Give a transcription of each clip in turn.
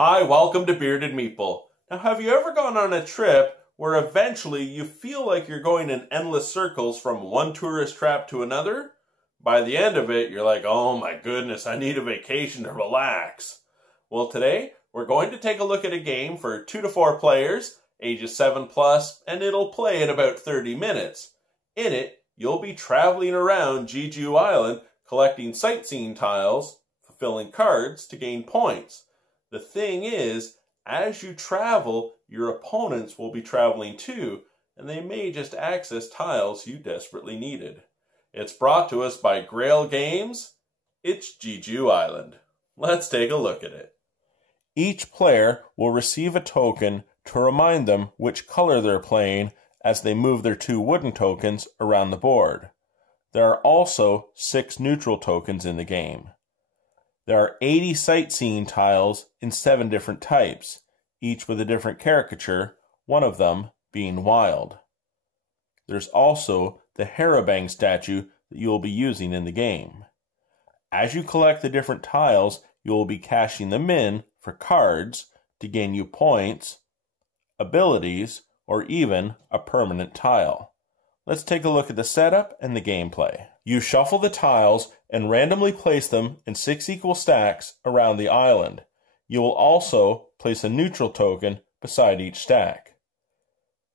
Hi, welcome to Bearded Meeple. Now, have you ever gone on a trip where eventually you feel like you're going in endless circles from one tourist trap to another? By the end of it, you're like, oh my goodness, I need a vacation to relax. Well, today, we're going to take a look at a game for 2 to 4 players, ages 7 plus, and it'll play in about 30 minutes. In it, you'll be traveling around Jeju Island, collecting sightseeing tiles, fulfilling cards to gain points. The thing is, as you travel, your opponents will be traveling too, and they may just access tiles you desperately needed. It's brought to us by Grail Games. It's Jeju Island. Let's take a look at it. Each player will receive a token to remind them which color they're playing as they move their 2 wooden tokens around the board. There are also 6 neutral tokens in the game. There are 80 sightseeing tiles in 7 different types, each with a different caricature, one of them being wild. There's also the Harabang statue that you will be using in the game. As you collect the different tiles, you will be cashing them in for cards to gain you points, abilities, or even a permanent tile. Let's take a look at the setup and the gameplay. You shuffle the tiles and randomly place them in 6 equal stacks around the island. You will also place a neutral token beside each stack.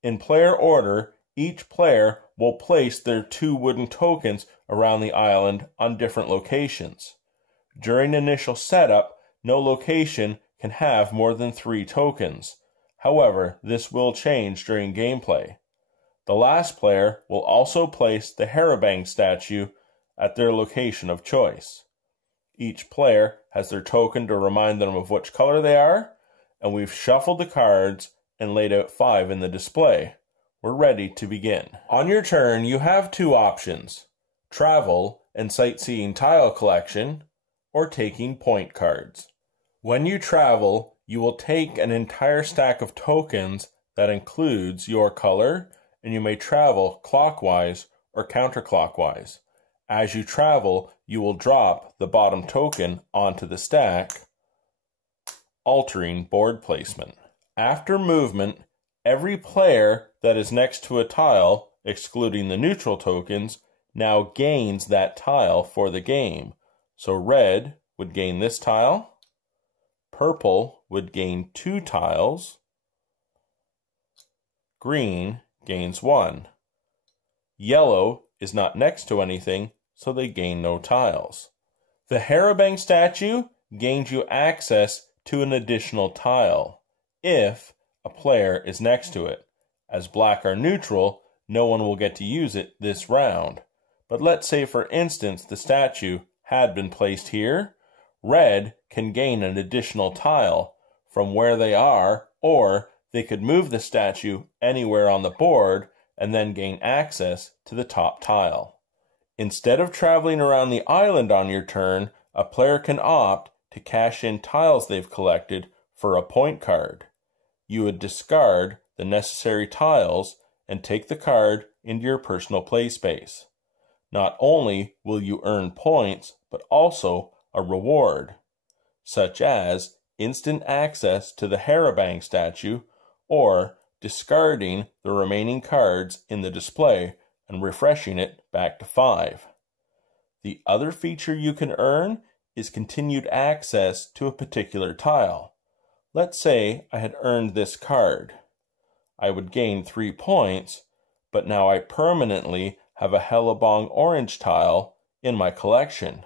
In player order, each player will place their 2 wooden tokens around the island on different locations. During initial setup, no location can have more than 3 tokens. However, this will change during gameplay. The last player will also place the Harabang statue at their location of choice. Each player has their token to remind them of which color they are, and we've shuffled the cards and laid out 5 in the display. We're ready to begin. On your turn, you have 2 options: travel and sightseeing tile collection, or taking point cards. When you travel, you will take an entire stack of tokens that includes your color, and you may travel clockwise or counterclockwise. As you travel, you will drop the bottom token onto the stack, altering board placement. After movement, every player that is next to a tile, excluding the neutral tokens, now gains that tile for the game. So red would gain this tile, purple would gain 2 tiles, green gains 1. Yellow is not next to anything, so they gain no tiles. The Harabang statue gains you access to an additional tile if a player is next to it. As black are neutral, no one will get to use it this round. But let's say, for instance, the statue had been placed here. Red can gain an additional tile from where they are, or they could move the statue anywhere on the board and then gain access to the top tile. Instead of traveling around the island on your turn, a player can opt to cash in tiles they've collected for a point card. You would discard the necessary tiles and take the card into your personal play space. Not only will you earn points, but also a reward, such as instant access to the Harabang statue, or discarding the remaining cards in the display and refreshing it back to 5. The other feature you can earn is continued access to a particular tile. Let's say I had earned this card. I would gain 3 points, but now I permanently have a Hellebong orange tile in my collection.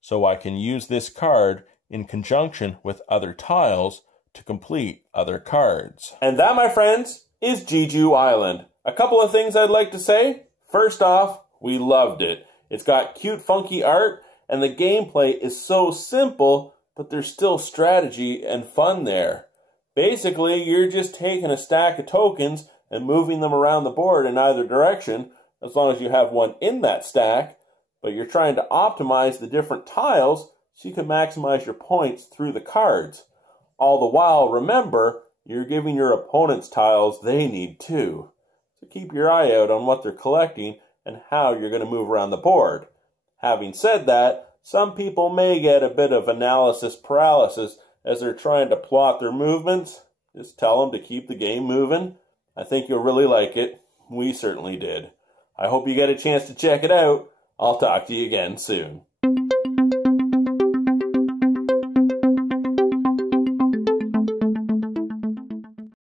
So I can use this card in conjunction with other tiles to complete other cards. And that, my friends, is Jeju Island. A couple of things I'd like to say. First off, we loved it. It's got cute, funky art, and the gameplay is so simple, but there's still strategy and fun there. Basically, you're just taking a stack of tokens and moving them around the board in either direction, as long as you have one in that stack, but you're trying to optimize the different tiles so you can maximize your points through the cards. All the while, remember, you're giving your opponents tiles they need too. So keep your eye out on what they're collecting and how you're going to move around the board. Having said that, some people may get a bit of analysis paralysis as they're trying to plot their movements. Just tell them to keep the game moving. I think you'll really like it. We certainly did. I hope you get a chance to check it out. I'll talk to you again soon.